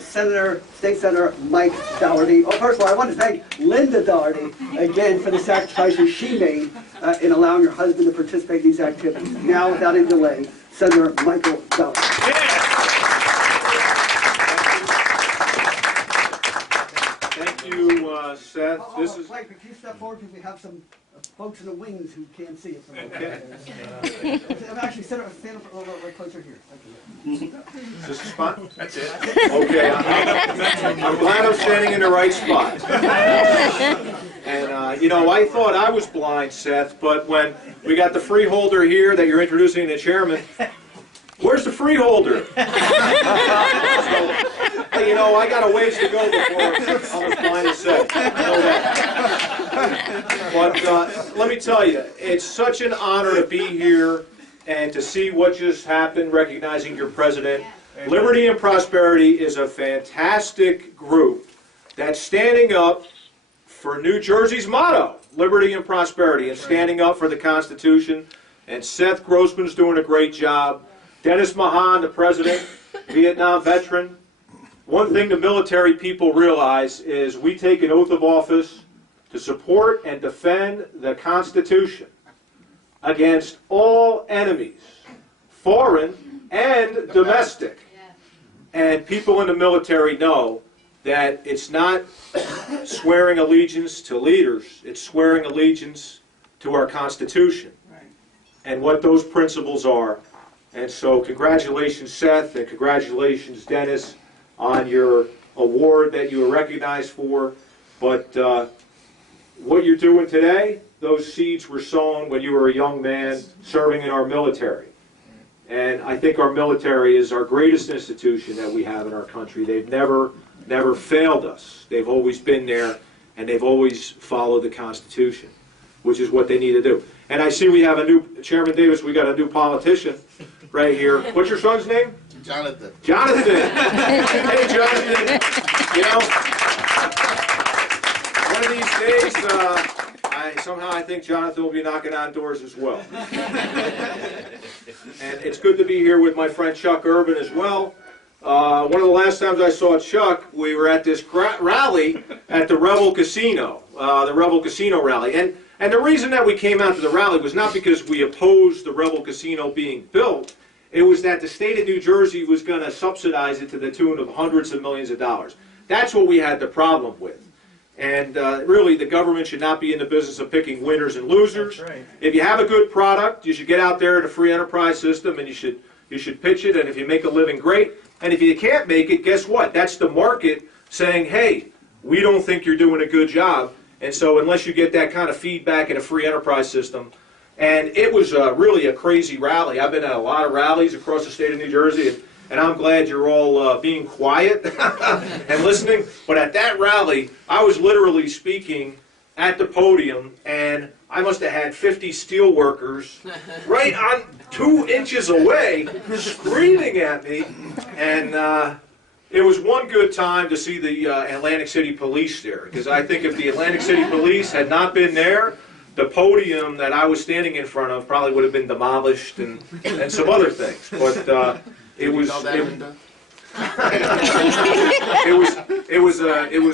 State Senator Mike Doherty. Oh, first of all, I want to thank Linda Doherty again for the sacrifices she made in allowing her husband to participate in these activities. Now, without any delay, Senator Michael Doherty. Thank you, Seth. This is. Mike, can you step forward because we have some folks in the wings who can't see it. Okay. I'm actually stand up a little bit closer here. Is this the spot? That's it. Okay. I'm glad I'm standing in the right spot. And you know, I thought I was blind, Seth, but when we got the freeholder here that you're introducing the chairman, where's the freeholder? So, you know, I got a ways to go before I was blind as Seth. I know that. But let me tell you, it's such an honor to be here and to see what just happened, recognizing your president. Liberty and Prosperity is a fantastic group that's standing up for New Jersey's motto, Liberty and Prosperity, and standing up for the Constitution. And Seth Grossman's doing a great job. Dennis Mahan, the president, Vietnam veteran. One thing the military people realize is we take an oath of office to support and defend the Constitution against all enemies, foreign and domestic. And people in the military know that it's not swearing allegiance to leaders, it's swearing allegiance to our Constitution and what those principles are. And so congratulations, Seth, and congratulations, Dennis, on your award that you were recognized for. But what you're doing today, those seeds were sown when you were a young man serving in our military. And I think our military is our greatest institution that we have in our country. They've never failed us. They've always been there, and they've always followed the Constitution, which is what they need to do. And I see we have a new, Chairman Davis, we got a new politician right here. What's your son's name? Jonathan. Jonathan. Hey, Jonathan. You know, one of these days, I think Jonathan will be knocking on doors as well. And it's good to be here with my friend Chuck Urban as well. One of the last times I saw Chuck, we were at this rally at the Rebel Casino, the Rebel Casino rally. And the reason that we came out to the rally was not because we opposed the Rebel Casino being built. It was that the state of New Jersey was going to subsidize it to the tune of hundreds of millions of dollars. That's what we had the problem with. And really, the government should not be in the business of picking winners and losers. That's right. If you have a good product, you should get out there in a free enterprise system and you should pitch it. And if you make a living, great. And if you can't make it, guess what? That's the market saying, hey, we don't think you're doing a good job. And so unless you get that kind of feedback in a free enterprise system, and it was really a crazy rally. I've been at a lot of rallies across the state of New Jersey, and I'm glad you're all being quiet and listening. But at that rally, I was literally speaking at the podium, and I must have had 50 steel workers right on 2 inches away screaming at me. And it was one good time to see the Atlantic City Police there, because I think if the Atlantic City Police had not been there, the podium that I was standing in front of probably would have been demolished and some other things. But it was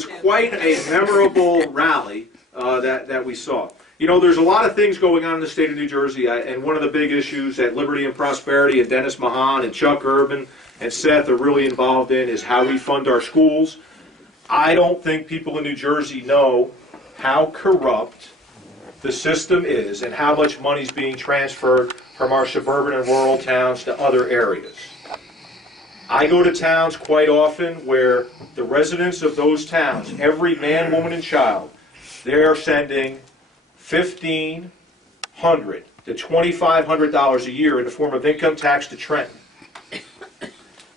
quite a memorable rally that we saw. You know, there's a lot of things going on in the state of New Jersey, and one of the big issues that Liberty and Prosperity and Dennis Mahan and Chuck Urban and Seth are really involved in is how we fund our schools. I don't think people in New Jersey know how corrupt the system is and how much money is being transferred from our suburban and rural towns to other areas. I go to towns quite often where the residents of those towns, every man, woman, and child, they are sending $1,500 to $2,500 a year in the form of income tax to Trenton.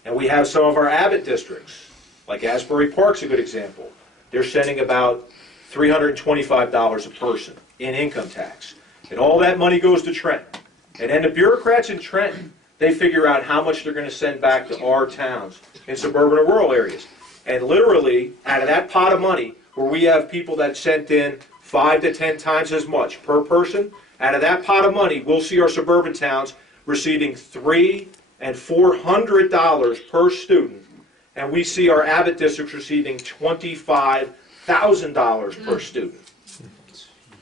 And we have some of our Abbott districts, like Asbury Park's a good example. They're sending about $325 a person in income tax. And all that money goes to Trenton. And then the bureaucrats in Trenton, they figure out how much they're going to send back to our towns in suburban or rural areas. And literally, out of that pot of money, where we have people that sent in 5 to 10 times as much per person, out of that pot of money, we'll see our suburban towns receiving $300 and $400 per student and we see our Abbott districts receiving $25,000 per student.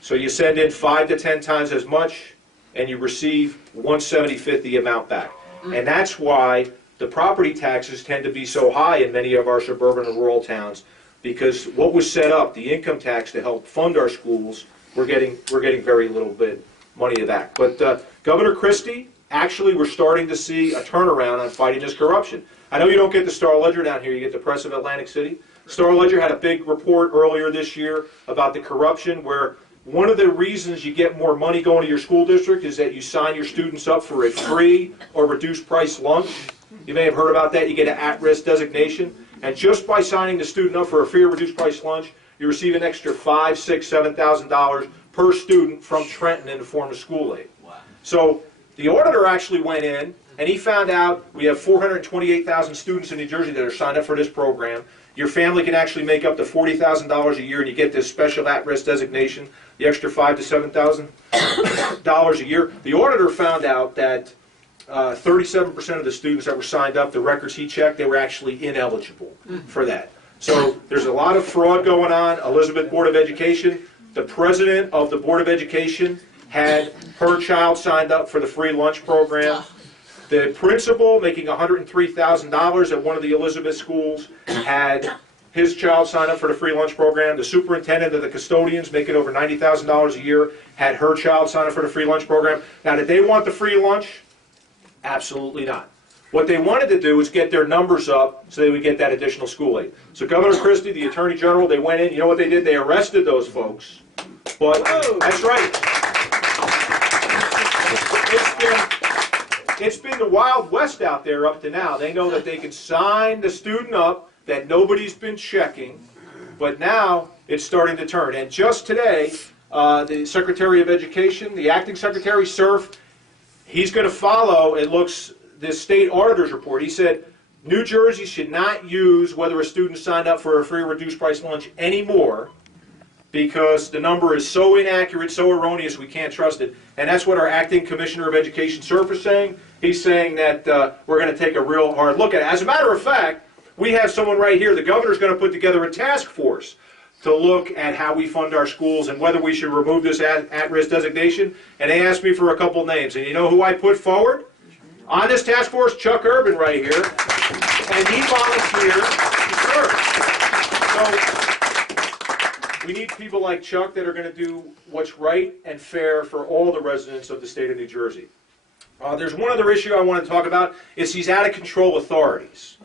So you send in 5 to 10 times as much, and you receive 1/75th the amount back. And that's why the property taxes tend to be so high in many of our suburban and rural towns, because what was set up, the income tax to help fund our schools, we're getting very little bit money of that. But Governor Christie, actually we're starting to see a turnaround on fighting this corruption. I know you don't get the Star-Ledger down here, you get the Press of Atlantic City. Star-Ledger had a big report earlier this year about the corruption, where one of the reasons you get more money going to your school district is that you sign your students up for a free or reduced price lunch. You may have heard about that. You get an at-risk designation. And just by signing the student up for a free or reduced price lunch, you receive an extra $5,000, $6,000, $7,000 per student from Trenton in the form of school aid. Wow. So the auditor actually went in and he found out we have 428,000 students in New Jersey that are signed up for this program. Your family can actually make up to $40,000 a year, and you get this special at-risk designation, the extra $5,000 to $7,000 a year. The auditor found out that 37% of the students that were signed up, the records he checked, they were actually ineligible for that. So there's a lot of fraud going on. Elizabeth Board of Education, the president of the Board of Education had her child signed up for the free lunch program. The principal, making $103,000 at one of the Elizabeth schools, had his child sign up for the free lunch program. The superintendent of the custodians, making over $90,000 a year, had her child sign up for the free lunch program. Now, did they want the free lunch? Absolutely not. What they wanted to do was get their numbers up so they would get that additional school aid. So Governor Christie, the Attorney General, they went in. You know what they did? They arrested those folks. But that's right. It's been the Wild West out there up to now. They know that they can sign the student up, that nobody's been checking, but now it's starting to turn. And just today, the Secretary of Education, the Acting Secretary, Cerf, he's going to follow, it looks, this state auditor's report. He said, New Jersey should not use whether a student signed up for a free or reduced price lunch anymore, because the number is so inaccurate, so erroneous, we can't trust it. And that's what our Acting Commissioner of Education, Cerf, is saying. He's saying that we're going to take a real hard look at it. As a matter of fact, we have someone right here. The governor's going to put together a task force to look at how we fund our schools and whether we should remove this at-risk designation. And they asked me for a couple names. And you know who I put forward? On this task force, Chuck Urban right here. And he volunteered to serve. So we need people like Chuck that are going to do what's right and fair for all the residents of the state of New Jersey. There's one other issue I want to talk about. It's these out-of-control authorities.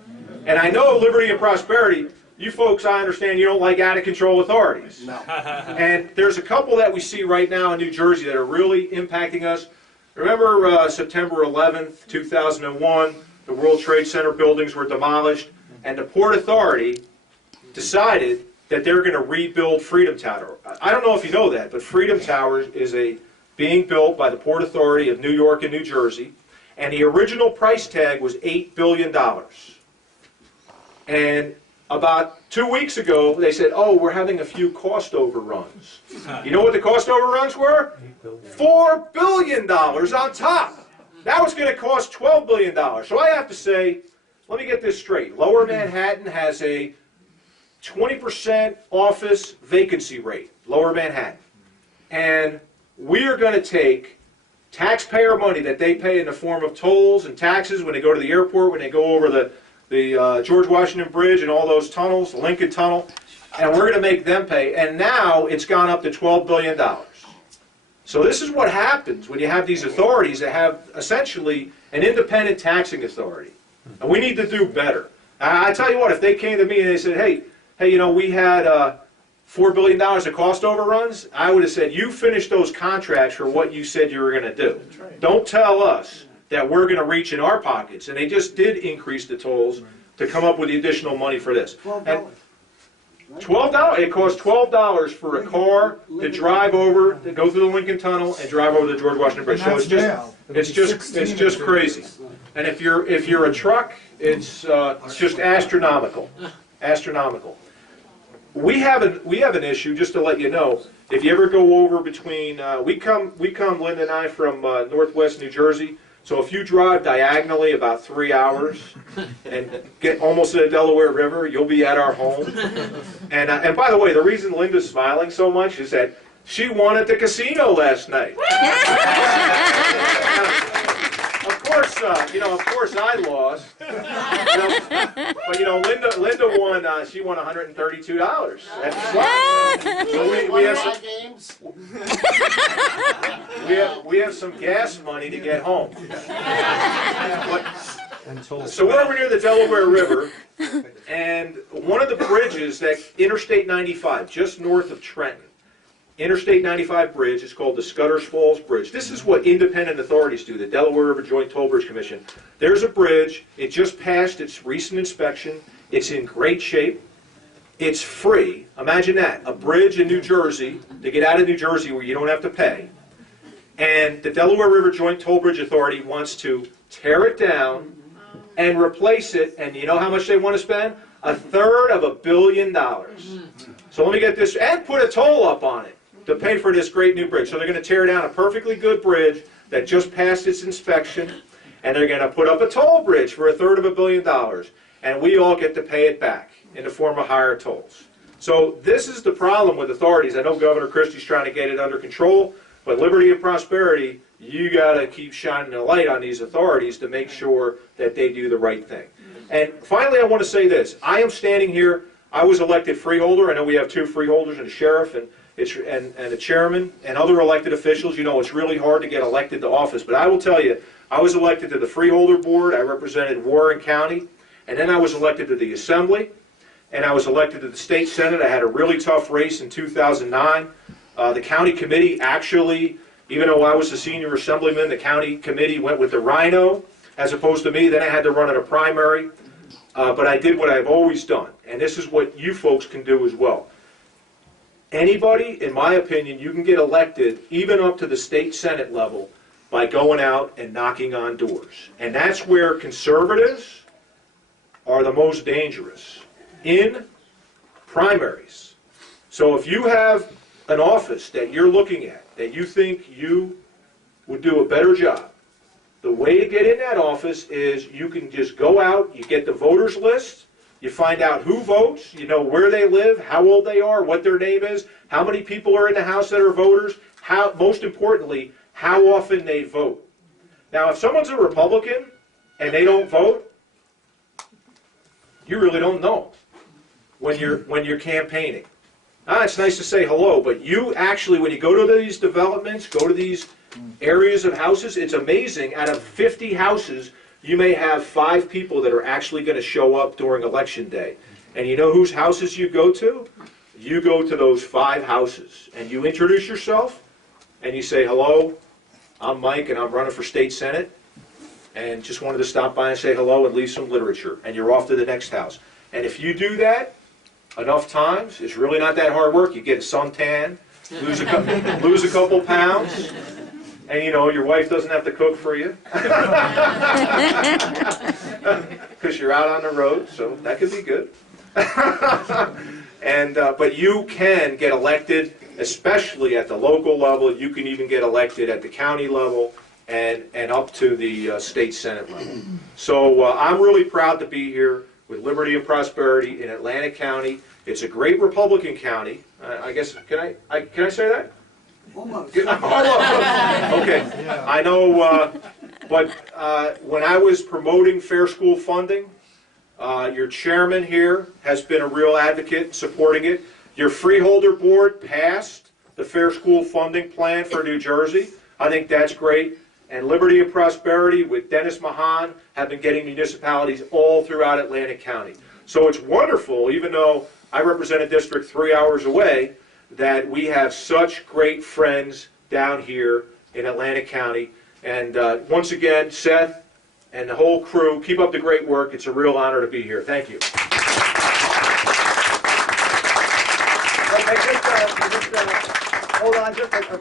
And I know Liberty and Prosperity, you folks, I understand you don't like out-of-control authorities. No. And there's a couple that we see right now in New Jersey that are really impacting us. Remember September 11th, 2001, the World Trade Center buildings were demolished, and the Port Authority decided that they're going to rebuild Freedom Tower. I don't know if you know that, but Freedom Tower is being built by the Port Authority of New York and New Jersey, and the original price tag was $8 billion. And about 2 weeks ago, they said, oh, we're having a few cost overruns. You know what the cost overruns were? $4 billion on top. Now it's going to cost $12 billion. So I have to say, let me get this straight. Lower Manhattan has a 20% office vacancy rate, Lower Manhattan. And we are going to take taxpayer money that they pay in the form of tolls and taxes when they go to the airport, when they go over the George Washington Bridge and all those tunnels, the Lincoln Tunnel, and we're going to make them pay. And now it's gone up to $12 billion. So this is what happens when you have these authorities that have essentially an independent taxing authority. And we need to do better. I tell you what, if they came to me and they said, hey, you know, we had $4 billion of cost overruns, I would have said, you finish those contracts for what you said you were going to do. Don't tell us that we're going to reach in our pockets. And they just did increase the tolls to come up with the additional money for this. And $12. It costs $12 for a car to drive over, to go through the Lincoln Tunnel and drive over the George Washington Bridge. So it's just crazy. And if you're a truck, it's just astronomical, astronomical. We have an issue, just to let you know. If you ever go over between, we come, Linda and I, from Northwest New Jersey. So if you drive diagonally about 3 hours and get almost to the Delaware River, you'll be at our home. And by the way, the reason Linda's smiling so much is that she won at the casino last night. Of course I lost. But Linda won. She won $132 at the slot. So we have some gas money to get home. So we're over near the Delaware River, and one of the bridges that Interstate 95, just north of Trenton, Interstate 95 bridge is called the Scudder's Falls Bridge. This is what independent authorities do, the Delaware River Joint Toll Bridge Commission. There's a bridge. It just passed its recent inspection. It's in great shape. It's free. Imagine that, a bridge in New Jersey, to get out of New Jersey where you don't have to pay. And the Delaware River Joint Toll Bridge Authority wants to tear it down and replace it. And you know how much they want to spend? $250 million. So let me get this, and put a toll up on it to pay for this great new bridge. So they're going to tear down a perfectly good bridge that just passed its inspection, and they're going to put up a toll bridge for $250 million, and we all get to pay it back in the form of higher tolls. So this is the problem with authorities. I know Governor Christie's trying to get it under control, but liberty and prosperity, you got to keep shining a light on these authorities to make sure that they do the right thing. And finally, I want to say this. I am standing here. I was elected freeholder. I know we have 2 freeholders and a sheriff and a chairman and other elected officials. You know, it's really hard to get elected to office. But I will tell you, I was elected to the freeholder board. I represented Warren County. And then I was elected to the assembly. And I was elected to the state senate. I had a really tough race in 2009. The county committee actually, even though I was the senior assemblyman, the county committee went with the rhino as opposed to me. Then I had to run in a primary. But I did what I've always done. And this is what you folks can do as well. Anybody, in my opinion, you can get elected even up to the state senate level by going out and knocking on doors. And that's where conservatives are the most dangerous, in primaries. So if you have an office that you're looking at, that you think you would do a better job, the way to get in that office is you can just go out, you get the voters list, you find out who votes, you know where they live, how old they are, what their name is, how many people are in the House that are voters, most importantly, how often they vote. Now, if someone's a Republican and they don't vote, you really don't know when you're campaigning. It's nice to say hello, but you actually, when you go to these developments, go to these areas of houses, it's amazing. Out of 50 houses, you may have 5 people that are actually going to show up during election day. And you know whose houses you go to? You go to those 5 houses. And you introduce yourself, and you say, hello, I'm Mike, and I'm running for state senate. And just wanted to stop by and say hello and leave some literature. And you're off to the next house. And if you do that enough times, it's really not that hard work. You get a suntan, lose a couple pounds. And you know, your wife doesn't have to cook for you. Because you're out on the road, so that could be good. But you can get elected, especially at the local level. You can even get elected at the county level and up to the state senate level. So I'm really proud to be here with Liberty and Prosperity in Atlantic County. It's a great Republican county. I guess, can I say that? Almost. Okay, I know, but when I was promoting fair school funding, your chairman here has been a real advocate supporting it. Your freeholder board passed the fair school funding plan for New Jersey. I think that's great. And Liberty and Prosperity with Dennis Mahan have been getting municipalities all throughout Atlantic County. So it's wonderful, even though I represent a district 3 hours away, that we have such great friends down here in Atlantic County. And once again, Seth and the whole crew, keep up the great work. It's a real honor to be here. Thank you. Okay, hold on just a